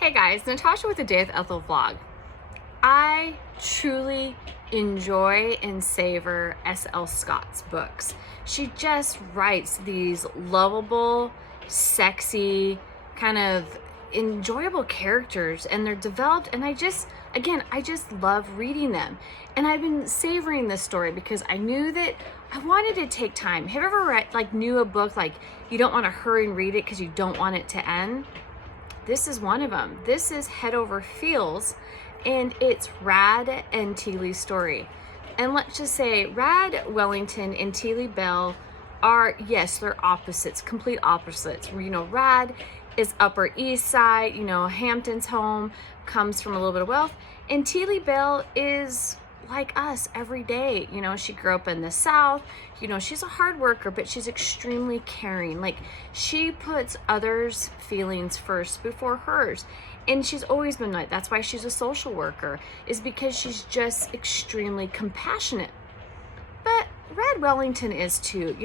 Hey guys, Natasha with the Day with Ethel vlog. I truly enjoy and savor S.L. Scott's books. She just writes these lovable, sexy, kind of enjoyable characters, and they're developed, and I just love reading them. And I've been savoring this story because I knew that I wanted to take time. Have you ever read, knew a book, you don't want to hurry and read it because you don't want it to end? This is one of them. This is Head Over Heels, and it's Rad and Tealey's story. And let's just say Rad Wellington and Tealey Bell are, yes, they're opposites, complete opposites. Rad is Upper East Side, Hampton's home, comes from a little bit of wealth. And Tealey Bell is like us every day. She grew up in the South. She's a hard worker, but she's extremely caring. She puts others' feelings first before hers. And she's always been like, that's why she's a social worker, is because she's just extremely compassionate. But Rad Wellington is too.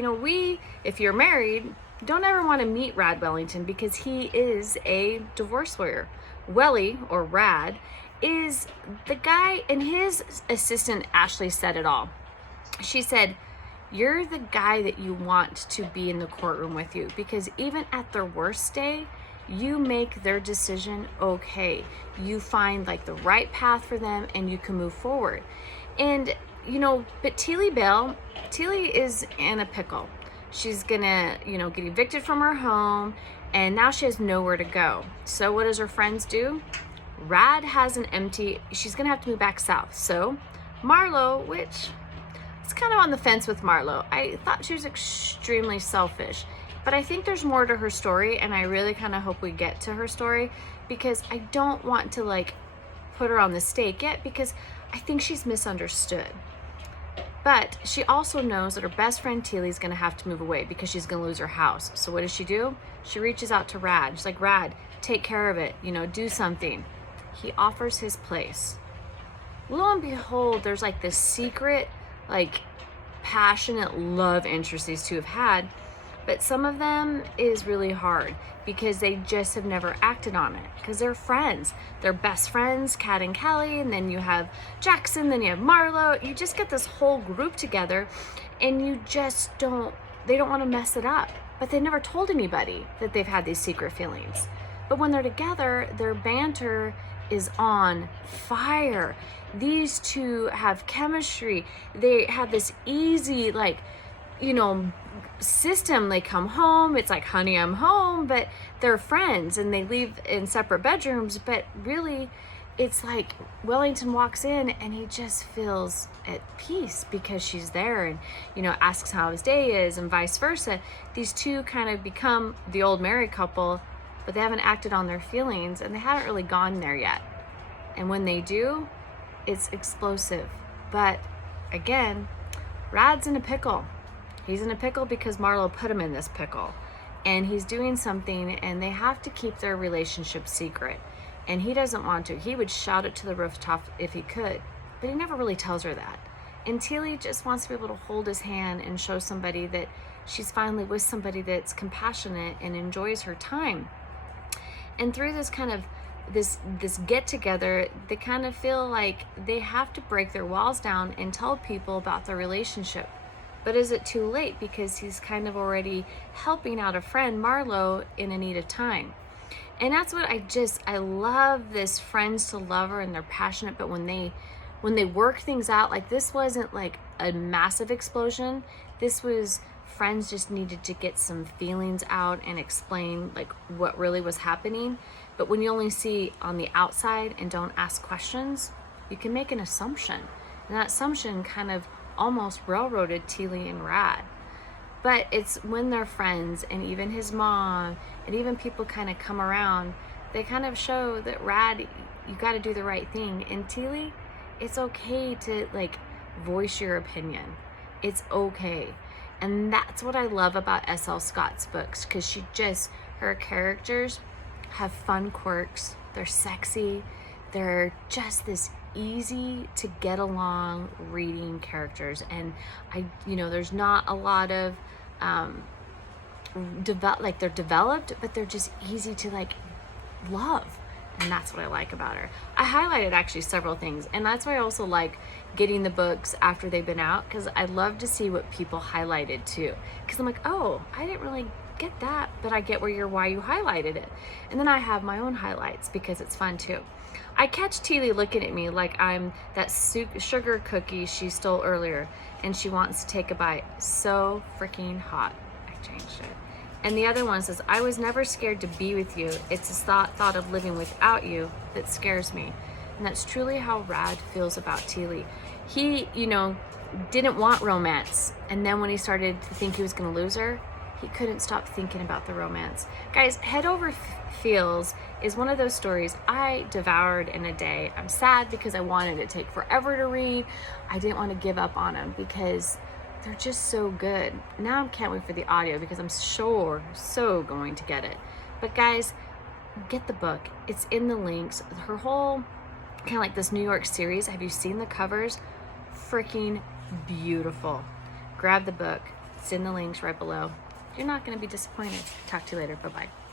If you're married, don't ever want to meet Rad Wellington because he is a divorce lawyer. Welly, or Rad, is the guy, and his assistant Ashley said it all. She said, you're the guy that you want to be in the courtroom with you, because even at their worst day, you make their decision okay. You find the right path for them and you can move forward. And but Tealey Bell, Tealey is in a pickle. She's gonna get evicted from her home, and now she has nowhere to go. So what does her friends do? Rad has an empty, she's gonna have to move back south. So Marlo, which it's kind of on the fence with Marlo. I thought she was extremely selfish, but I think there's more to her story, and I really kind of hope we get to her story, because I don't want to put her on the stake yet, because I think she's misunderstood. But she also knows that her best friend Tealey's gonna have to move away because she's gonna lose her house. So what does she do? She reaches out to Rad. She's like, Rad, take care of it, do something. He offers his place. Lo and behold, there's this secret, passionate love interest these two have had, but some of them is really hard because they just have never acted on it, because they're friends. They're best friends, Kat and Kelly, and then you have Jackson, then you have Marlo. You just get this whole group together, and you just they don't want to mess it up, but they never told anybody that they've had these secret feelings. But when they're together, their banter is on fire. These two have chemistry. They have this easy, system. They come home, it's like, honey, I'm home, but they're friends, and they leave in separate bedrooms, but really it's like Wellington walks in and he just feels at peace because she's there, and asks how his day is, and vice versa. These two kind of become the old married couple, but they haven't acted on their feelings, and they haven't really gone there yet. And when they do, it's explosive. But again, Rad's in a pickle. He's in a pickle because Marlo put him in this pickle, and he's doing something, and they have to keep their relationship secret, and he doesn't want to. He would shout it to the rooftop if he could, but he never really tells her that. And Tealey just wants to be able to hold his hand and show somebody that she's finally with somebody that's compassionate and enjoys her time. And through this kind of this get together, they kind of feel like they have to break their walls down and tell people about their relationship. But is it too late? Because he's kind of already helping out a friend, Marlo, in a need of time. And that's what I love this friends to lover, and they're passionate, but when they work things out, this wasn't a massive explosion. This was friends just needed to get some feelings out and explain what really was happening. But when you only see on the outside and don't ask questions, you can make an assumption. And that assumption kind of almost railroaded Tealey and Rad. But it's when they're friends, and even his mom, and even people kind of come around, they kind of show that Rad, you got to do the right thing. And Tealey, it's okay to voice your opinion. It's okay. And that's what I love about S.L. Scott's books, because her characters have fun quirks. They're sexy. They're just this easy to get along reading characters. And there's not a lot of they're developed, but they're just easy to love. And that's what I like about her. I highlighted actually several things, and that's why I also like getting the books after they've been out, because I love to see what people highlighted too. Because I'm like, oh, I didn't really get that, but I get why you highlighted it. And then I have my own highlights because it's fun too. I catch Tealey looking at me like I'm that sugar cookie she stole earlier, and she wants to take a bite. So freaking hot. I changed it. And the other one says, I was never scared to be with you. It's the thought of living without you that scares me. And that's truly how Rad feels about Tealey. He, didn't want romance. And then when he started to think he was going to lose her, he couldn't stop thinking about the romance. Guys, Head Over Feels is one of those stories I devoured in a day. I'm sad because I wanted it to take forever to read. I didn't want to give up on them because they're just so good. Now I can't wait for the audio because I'm sure so going to get it. But guys, get the book. It's in the links. Her whole kind of like this New York series. Have you seen the covers? Freaking beautiful. Grab the book. It's in the links right below. You're not going to be disappointed. Talk to you later. Bye-bye.